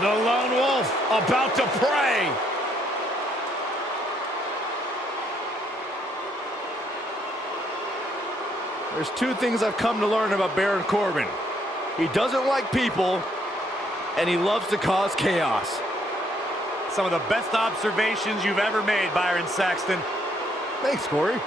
The lone wolf about to prey. There's two things I've come to learn about Baron Corbin. He doesn't like people, and he loves to cause chaos. Some of the best observations you've ever made, Byron Saxton. Thanks, Corey.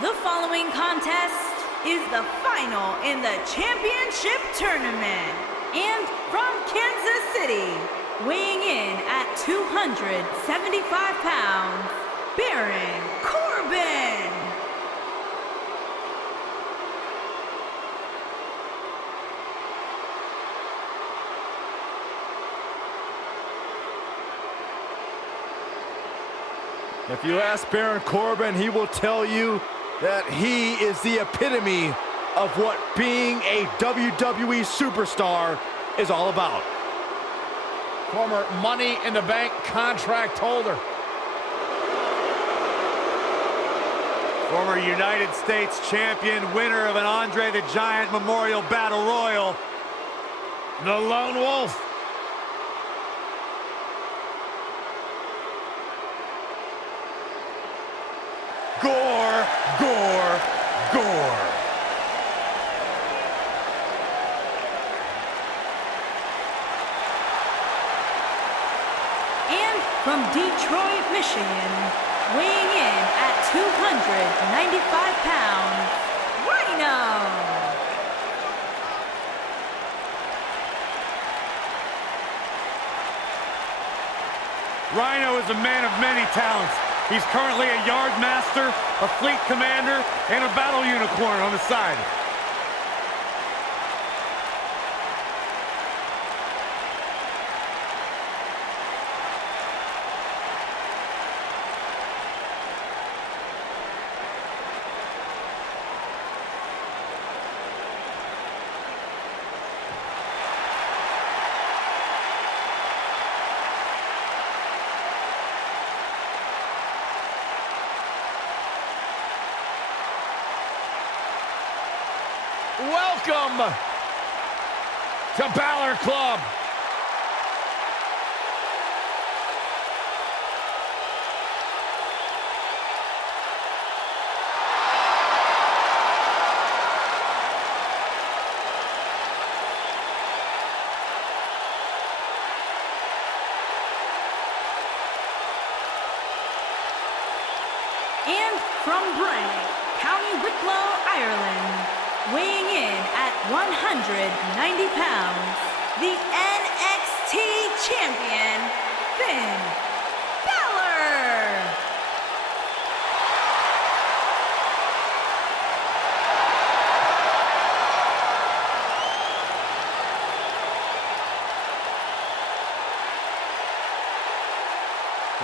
The following contest is the final in the championship tournament. And from Kansas City, weighing in at 275 pounds, Baron Corbin. If you ask Baron Corbin, he will tell you that he is the epitome of what being a WWE superstar is all about. Former Money in the Bank contract holder. Former United States champion, winner of an Andre the Giant Memorial Battle Royal. The lone wolf. Gore, gore, gore. And from Detroit, Michigan, weighing in at 295 pounds, Rhyno. Rhyno is a man of many talents. He's currently a yard master, a fleet commander, and a battle unicorn on the side. Welcome to Balor Club. And from Bray, County Wicklow, Ireland, weighing in at 190 pounds, the NXT champion, Finn Balor.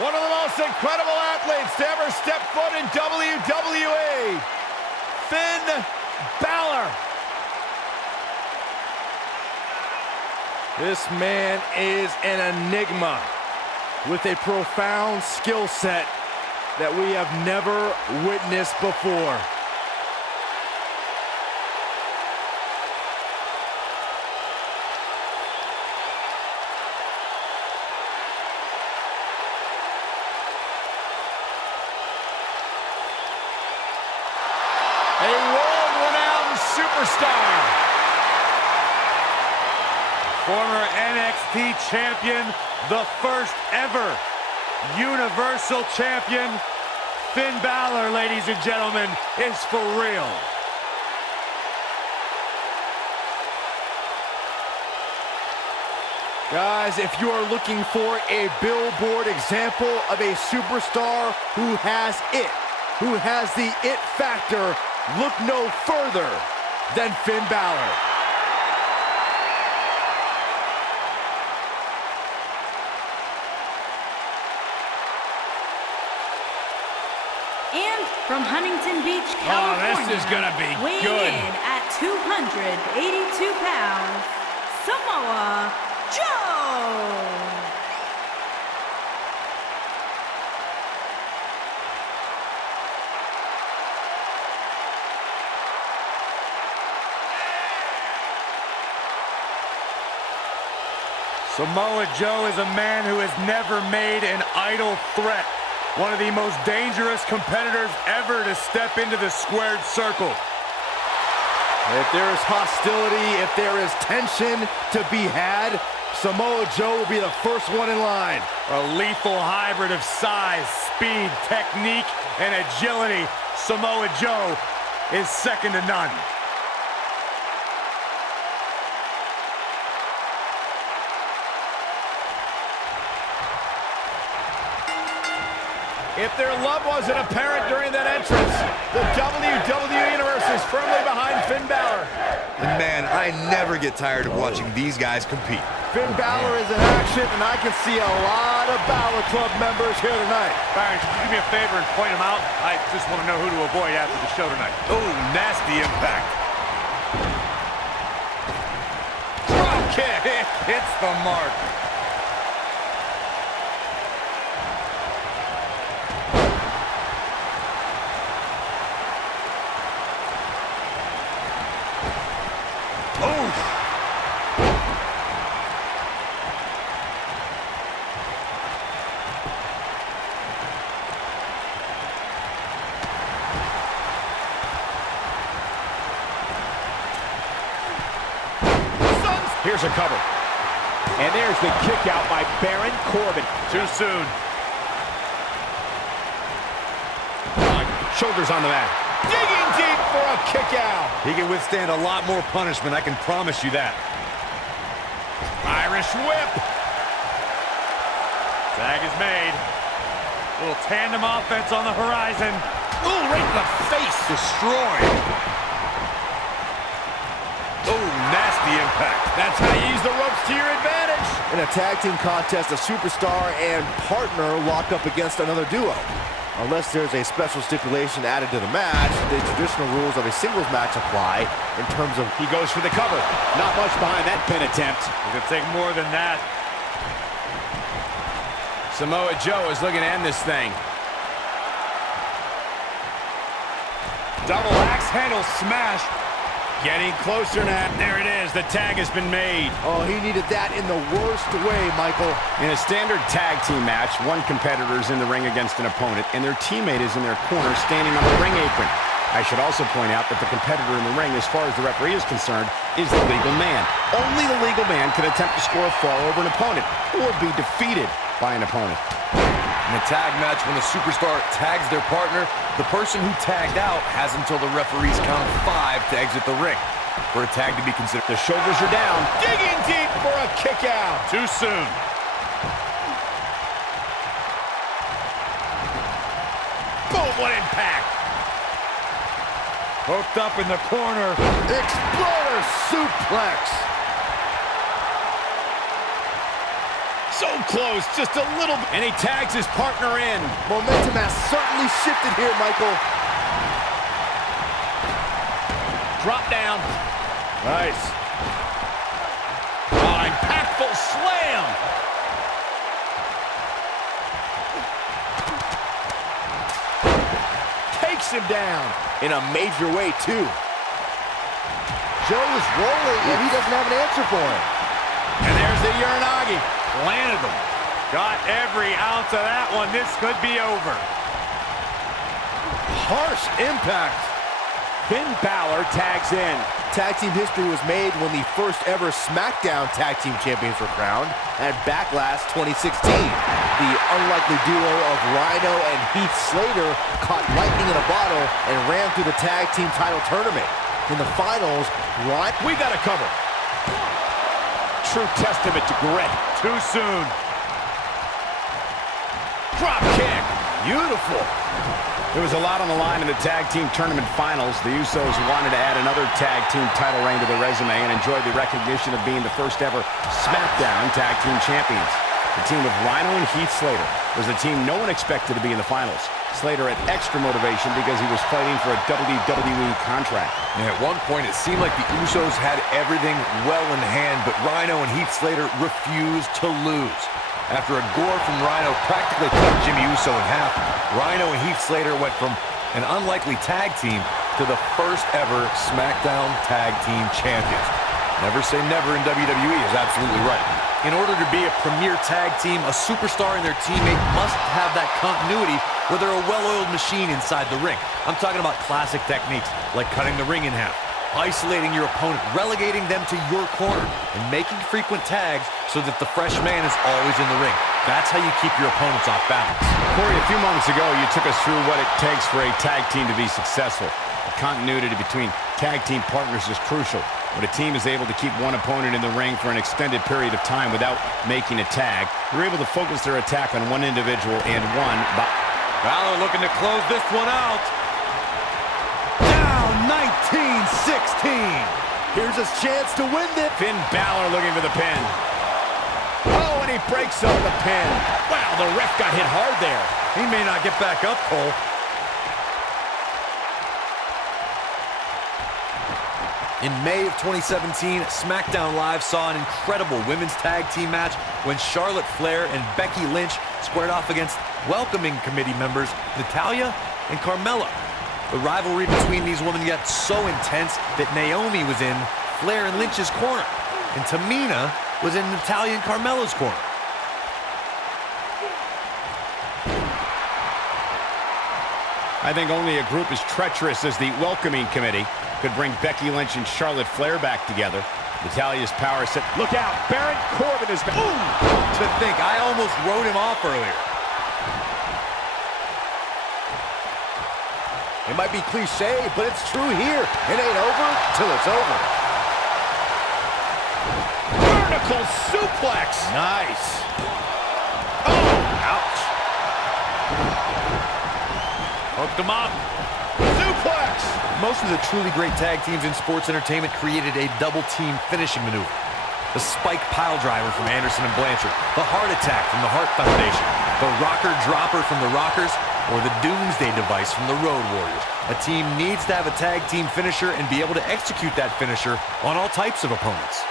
One of the most incredible athletes to ever step foot in WWE, Finn Balor. This man is an enigma with a profound skill set that we have never witnessed before. A world-renowned superstar. Former NXT champion, the first ever Universal champion, Finn Balor, ladies and gentlemen, is for real. Guys, if you are looking for a billboard example of a superstar who has it, who has the it factor, look no further than Finn Balor. And from Huntington Beach, California, Oh, this is gonna be weighing good. in at 282 pounds, Samoa Joe. Samoa Joe is a man who has never made an idle threat. One of the most dangerous competitors ever to step into the squared circle. If there is hostility, if there is tension to be had, Samoa Joe will be the first one in line. A lethal hybrid of size, speed, technique, and agility. Samoa Joe is second to none. If their love wasn't apparent during that entrance, the WWE Universe is firmly behind Finn Balor. And man, I never get tired of watching these guys compete. Finn Balor is in action, and I can see a lot of Balor Club members here tonight. Byron, could you do me a favor and point them out? I just want to know who to avoid after the show tonight. Oh, nasty impact. Drop kick! Hits the mark. Here's a cover. And there's the kick out by Baron Corbin. Too soon. Shoulders on the mat. Digging deep for a kick out. He can withstand a lot more punishment, I can promise you that. Irish whip. Tag is made. Little tandem offense on the horizon. Ooh, right in the face. Destroyed. Oh, nasty impact. That's how you use the ropes to your advantage. In a tag team contest, a superstar and partner lock up against another duo. Unless there's a special stipulation added to the match, the traditional rules of a singles match apply in terms of... He goes for the cover. Not much behind that pin attempt. It could take more than that. Samoa Joe is looking to end this thing. Double axe handle smash. Getting closer now. There it is. The tag has been made. Oh, he needed that in the worst way, Michael. In a standard tag team match, one competitor is in the ring against an opponent, and their teammate is in their corner standing on the ring apron. I should also point out that the competitor in the ring, as far as the referee is concerned, is the legal man. Only the legal man can attempt to score a fall over an opponent or be defeated by an opponent. In a tag match, when a superstar tags their partner, the person who tagged out has until the referee's count of 5 to exit the ring for a tag to be considered. The shoulders are down. Digging deep for a kick out. Too soon. Boom, what impact. Hooked up in the corner. Exploder suplex. So close, just a little bit. And he tags his partner in. Momentum has certainly shifted here, Michael. Drop down. Nice. Oh, impactful slam. Takes him down. In a major way, too. Joe is rolling, and he doesn't have an answer for him. And there's the Uranagi. Landed them. Got every ounce of that one. This could be over. Harsh impact. Finn Balor tags in. Tag team history was made when the first ever SmackDown Tag Team Champions were crowned at Backlash 2016. The unlikely duo of Rhyno and Heath Slater caught lightning in a bottle and ran through the Tag Team title tournament. In the finals, We got a cover. True testament to grit. Too soon. Drop kick. beautiful. There was a lot on the line in the tag team tournament finals. The Usos wanted to add another tag team title reign to their resume and enjoyed the recognition of being the first ever SmackDown tag team champions. The team of Rhyno and Heath Slater was the team no one expected to be in the finals. Slater had extra motivation because he was fighting for a WWE contract. And at one point, it seemed like the Usos had everything well in hand, but Rhyno and Heath Slater refused to lose. After a gore from Rhyno practically cut Jimmy Uso in half, Rhyno and Heath Slater went from an unlikely tag team to the first ever SmackDown Tag Team Champions. Never say never in WWE is absolutely right. In order to be a premier tag team, a superstar and their teammate must have that continuity where they're a well-oiled machine inside the ring. I'm talking about classic techniques like cutting the ring in half, isolating your opponent, relegating them to your corner, and making frequent tags so that the fresh man is always in the ring. That's how you keep your opponents off balance. Corey, a few moments ago, you took us through what it takes for a tag team to be successful. The continuity between tag team partners is crucial. When a team is able to keep one opponent in the ring for an extended period of time without making a tag, they're able to focus their attack on one individual and one by... Balor looking to close this one out. Down 19-16. Here's his chance to win this. Finn Balor looking for the pin. Oh, and he breaks up the pin. Wow, the ref got hit hard there. He may not get back up, Cole. In May of 2017, SmackDown Live saw an incredible women's tag team match when Charlotte Flair and Becky Lynch squared off against welcoming committee members Natalya and Carmella. The rivalry between these women got so intense that Naomi was in Flair and Lynch's corner, and Tamina was in Natalya and Carmella's corner. I think only a group as treacherous as the welcoming committee could bring Becky Lynch and Charlotte Flair back together. Natalya's power set. Look out, Baron Corbin is back. Ooh! To think, I almost wrote him off earlier. It might be cliche, but it's true here. It ain't over till it's over. Vertical suplex. Nice. Oh, ouch. Hooked him up. Suplex. Most of the truly great tag teams in sports entertainment created a double-team finishing maneuver. The spike pile driver from Anderson and Blanchard, the heart attack from the Hart Foundation, the rocker dropper from the Rockers, or the Doomsday device from the Road Warriors. A team needs to have a tag team finisher and be able to execute that finisher on all types of opponents.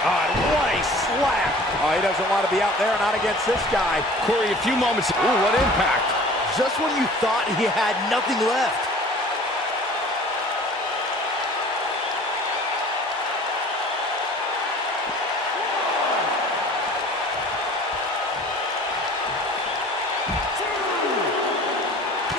What a slap. Oh, he doesn't want to be out there, not against this guy. Corey, a few moments. Ooh, what impact. Just when you thought he had nothing left.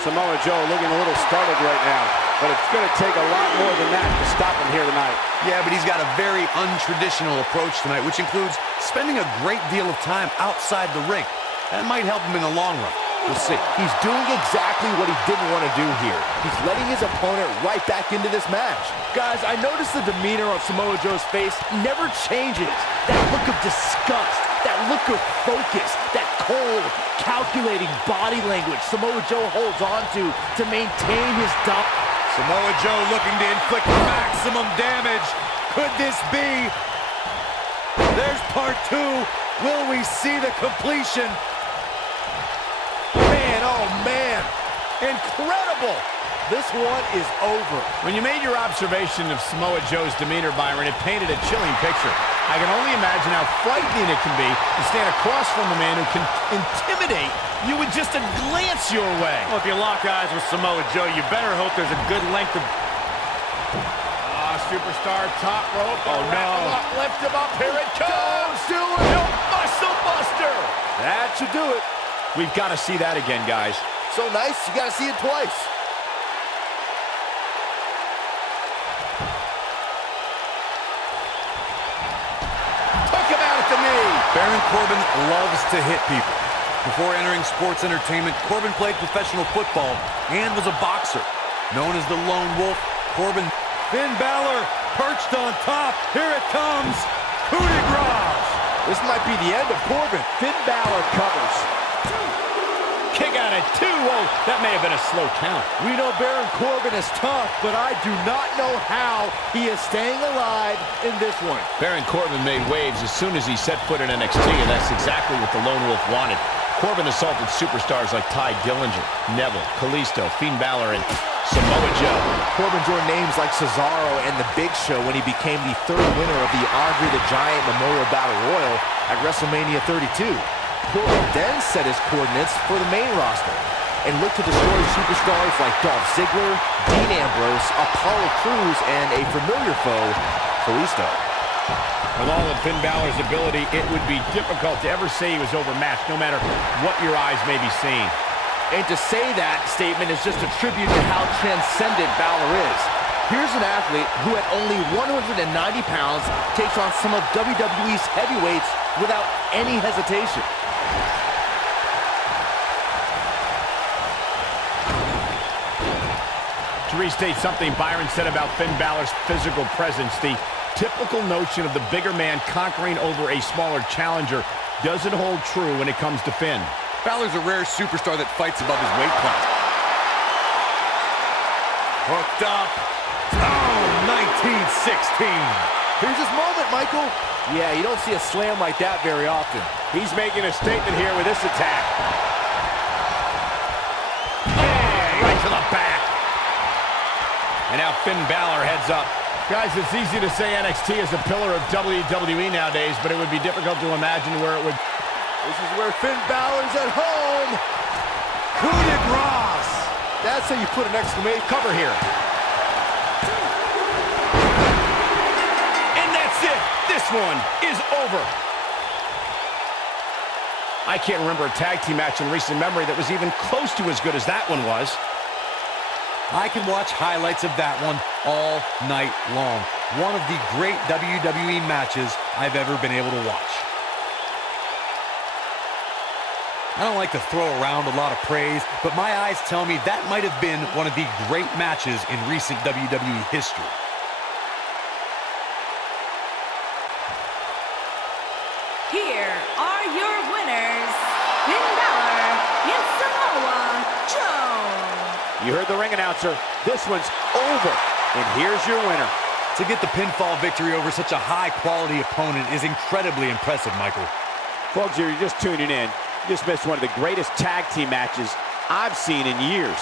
Samoa Joe looking a little startled right now, but it's going to take a lot more than that to stop him here tonight. Yeah, but he's got a very untraditional approach tonight, which includes spending a great deal of time outside the ring. That might help him in the long run. We'll see. He's doing exactly what he didn't want to do here. He's letting his opponent right back into this match. Guys, I noticed the demeanor on Samoa Joe's face never changes. That look of disgust, that look of focus, that cold, calculating body language Samoa Joe holds on to maintain his dominance. Samoa Joe looking to inflict maximum damage. Could this be? There's part two. Will we see the completion? Man, oh man, incredible. This one is over. When you made your observation of Samoa Joe's demeanor, Byron, it painted a chilling picture. I can only imagine how frightening it can be to stand across from a man who can intimidate you with just a glance your way. Well, if you lock eyes with Samoa Joe, you better hope there's a good length of... Superstar top rope. Oh, no. Lift him up. Here it comes. Do it. No, muscle buster. That should do it. We've got to see that again, guys. So nice, you got to see it twice. Took him out at the knee. Baron Corbin loves to hit people. Before entering sports entertainment, Corbin played professional football and was a boxer. Known as the Lone Wolf, Corbin... Finn Balor perched on top. Here it comes. Coup de grace. This might be the end of Corbin. Finn Balor covers. Kick out at 2. Oh, that may have been a slow count. We know Baron Corbin is tough, but I do not know how he is staying alive in this one. Baron Corbin made waves as soon as he set foot in NXT, and that's exactly what the Lone Wolf wanted. Corbin assaulted superstars like Ty Dillinger, Neville, Kalisto, Finn Balor, and Samoa Joe. Corbin joined names like Cesaro and The Big Show when he became the third winner of the Andre the Giant Memorial Battle Royal at WrestleMania 32. Corbin then set his coordinates for the main roster. and look to destroy superstars like Dolph Ziggler, Dean Ambrose, Apollo Crews, and a familiar foe, Kalisto. With all of Finn Balor's ability, it would be difficult to ever say he was overmatched, no matter what your eyes may be seeing. And to say that statement is just a tribute to how transcendent Balor is. Here's an athlete who at only 190 pounds takes on some of WWE's heavyweights without any hesitation. To restate something Byron said about Finn Balor's physical presence, the typical notion of the bigger man conquering over a smaller challenger doesn't hold true when it comes to Finn. Balor's a rare superstar that fights above his weight class. Hooked up. Oh, 1916. Here's his moment, Michael. Yeah, you don't see a slam like that very often. He's making a statement here with this attack. Right to the back. And now Finn Balor heads up. Guys, it's easy to say NXT is a pillar of WWE nowadays, but it would be difficult to imagine where it would... This is where Finn Balor's at home. Coup de grace. That's how you put an exclamation cover here. And that's it. This one is over. I can't remember a tag team match in recent memory that was even close to as good as that one was. I can watch highlights of that one all night long. One of the great WWE matches I've ever been able to watch. I don't like to throw around a lot of praise, but my eyes tell me that might have been one of the great matches in recent WWE history. Here are your winners, Finn Balor and Samoa Joe. You heard the ring announcer. This one's over. And here's your winner. To get the pinfall victory over such a high-quality opponent is incredibly impressive, Michael. Folks, if you're just tuning in, you just missed one of the greatest tag team matches I've seen in years.